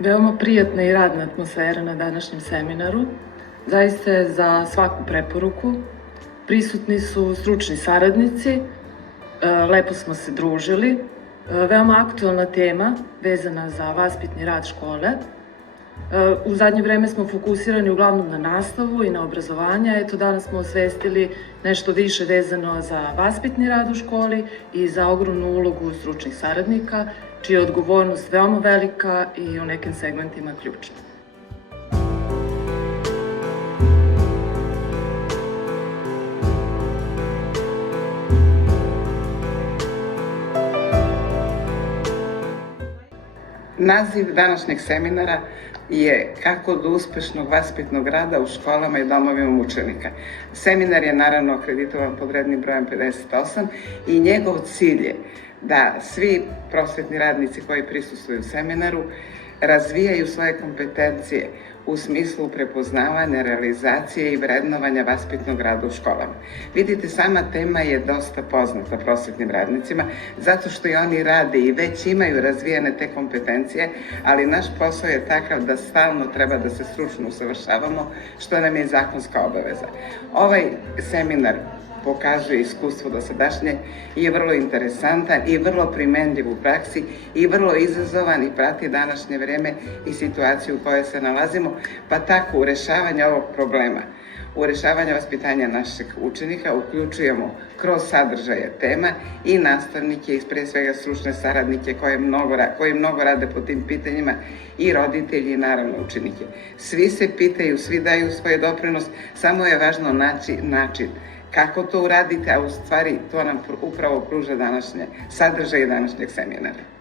Veoma prijatna i radna atmosfera na današnjem seminaru. Zaista je za svaku preporuku. Prisutni su stručni saradnici, lepo smo se družili. Veoma aktualna tema vezana za vaspitni rad škole. U zadnje vreme smo fokusirani uglavnom na nastavu i na obrazovanje. Eto, danas smo osvestili nešto više vezano za vaspitni rad u školi i za ogromnu ulogu stručnih saradnika, čija je odgovornost veoma velika i u nekim segmentima ključna. Naziv današnjeg seminara je kako do uspešnog vaspitnog rada u školama i domovima učenika. Seminar je naravno akreditovan pod rednim brojem 58 i njegov cilj je da svi prosvetni radnici koji prisustvuju seminaru razvijaju svoje kompetencije u smislu prepoznavanja, realizacije i vrednovanja vaspitnog rada u školama. Vidite, sama tema je dosta poznata prosvetnim radnicima, zato što i oni rade i već imaju razvijene te kompetencije, ali naš posao je takav da stalno treba da se stručno usavršavamo, što nam je zakonska obaveza. Ovaj seminar pokazuje iskustvo dosadašnje i je vrlo interesantan i vrlo primenljiv u praksi i vrlo izazovan i prati današnje vreme i situaciju u kojoj se nalazimo, pa tako u rešavanju ovog problema, u rešavanju vaspitanja naših učenika uključujemo kroz sadržaje tema i nastavnike i pre svega stručne saradnike koji mnogo rade po tim pitanjima i roditelji i naravno učenike. Svi se pitaju, svi daju svoj doprinos, samo je važno naći način kako to uradite, a u stvari to nam upravo pruža sadržaj današnjeg seminara.